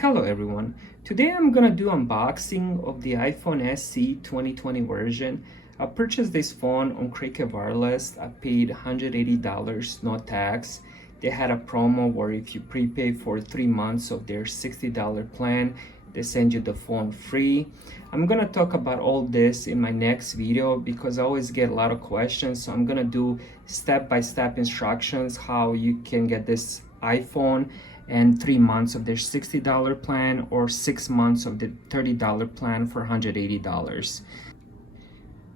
Hello everyone. Today I'm gonna do unboxing of the iPhone SE 2020 version. I purchased this phone on Cricket Wireless. I paid $180, no tax. They had a promo where if you prepay for 3 months of their $60 plan, they send you the phone free. I'm gonna talk about all this in my next video because I always get a lot of questions. So I'm gonna do step-by-step instructions how you can get this iPhone and 3 months of their $60 plan or 6 months of the $30 plan for $180.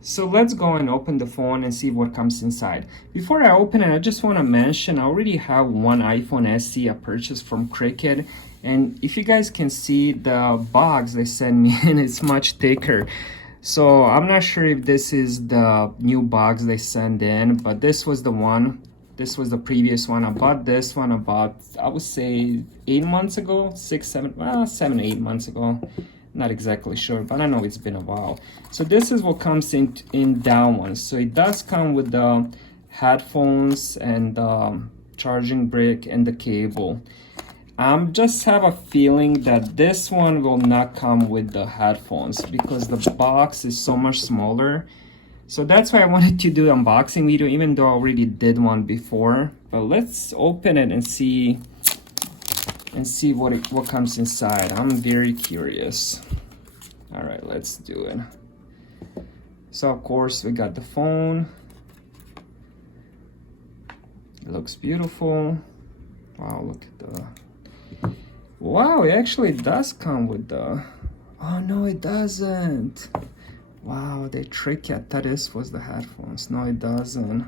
So let's go and open the phone and see what comes inside. Before I open it, I just want to mention I already have one iPhone SE I purchased from Cricket, and if you guys can see the box they sent me and it's much thicker. So I'm not sure if this is the new box they send in, but this was the one. This was the previous one. I bought this one about, I would say 8 months ago, 7, 8 months ago. Not exactly sure, but I know it's been a while. So this is what comes in that one. So it does come with the headphones and charging brick and the cable. Just have a feeling that this one will not come with the headphones because the box is so much smaller. So that's why I wanted to do an unboxing video, even though I already did one before. But let's open it and see what comes inside. I'm very curious. All right, let's do it. So of course we got the phone. It looks beautiful. Wow, look at the. Wow, it actually does come with the. Oh no, it doesn't. Wow, they tricked you. I thought this was the headphones. No, it doesn't.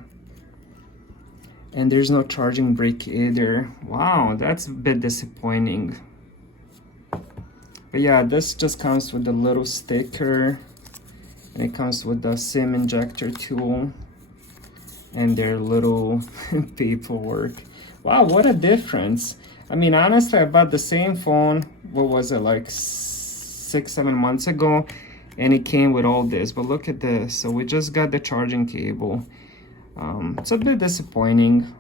And there's no charging brick either. Wow, that's a bit disappointing. But yeah, this just comes with a little sticker. And it comes with the SIM injector tool. And their little paperwork. Wow, what a difference. I mean, honestly, I bought the same phone, what was it, like 6-7 months ago. And it came with all this, but look at this. So we just got the charging cable. It's a bit disappointing.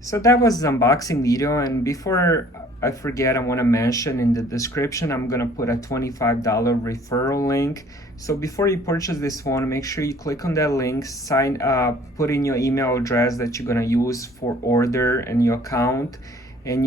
So that was the unboxing video, and before I forget, I want to mention in the description I'm gonna put a $25 referral link. So before you purchase this phone, make sure you click on that link, sign up, put in your email address that you're gonna use for order and your account, and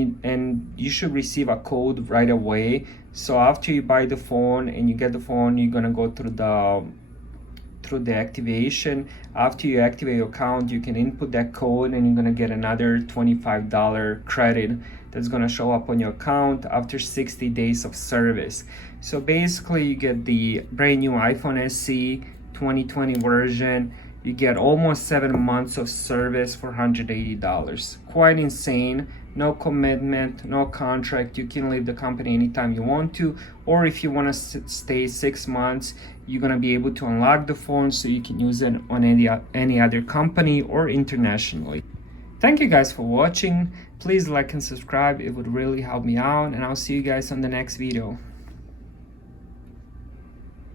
you should receive a code right away. So after you buy the phone and you get the phone, you're gonna go through the activation. After you activate your account, you can input that code and you're gonna get another $25 credit that's gonna show up on your account after 60 days of service. So basically you get the brand new iPhone SE 2020 version. You get almost 7 months of service for $180. Quite insane. No commitment, no contract. You can leave the company anytime you want to, or if you want to stay 6 months, you're going to be able to unlock the phone so you can use it on any other company or internationally. Thank you guys for watching. Please like and subscribe. It would really help me out, and I'll see you guys on the next video.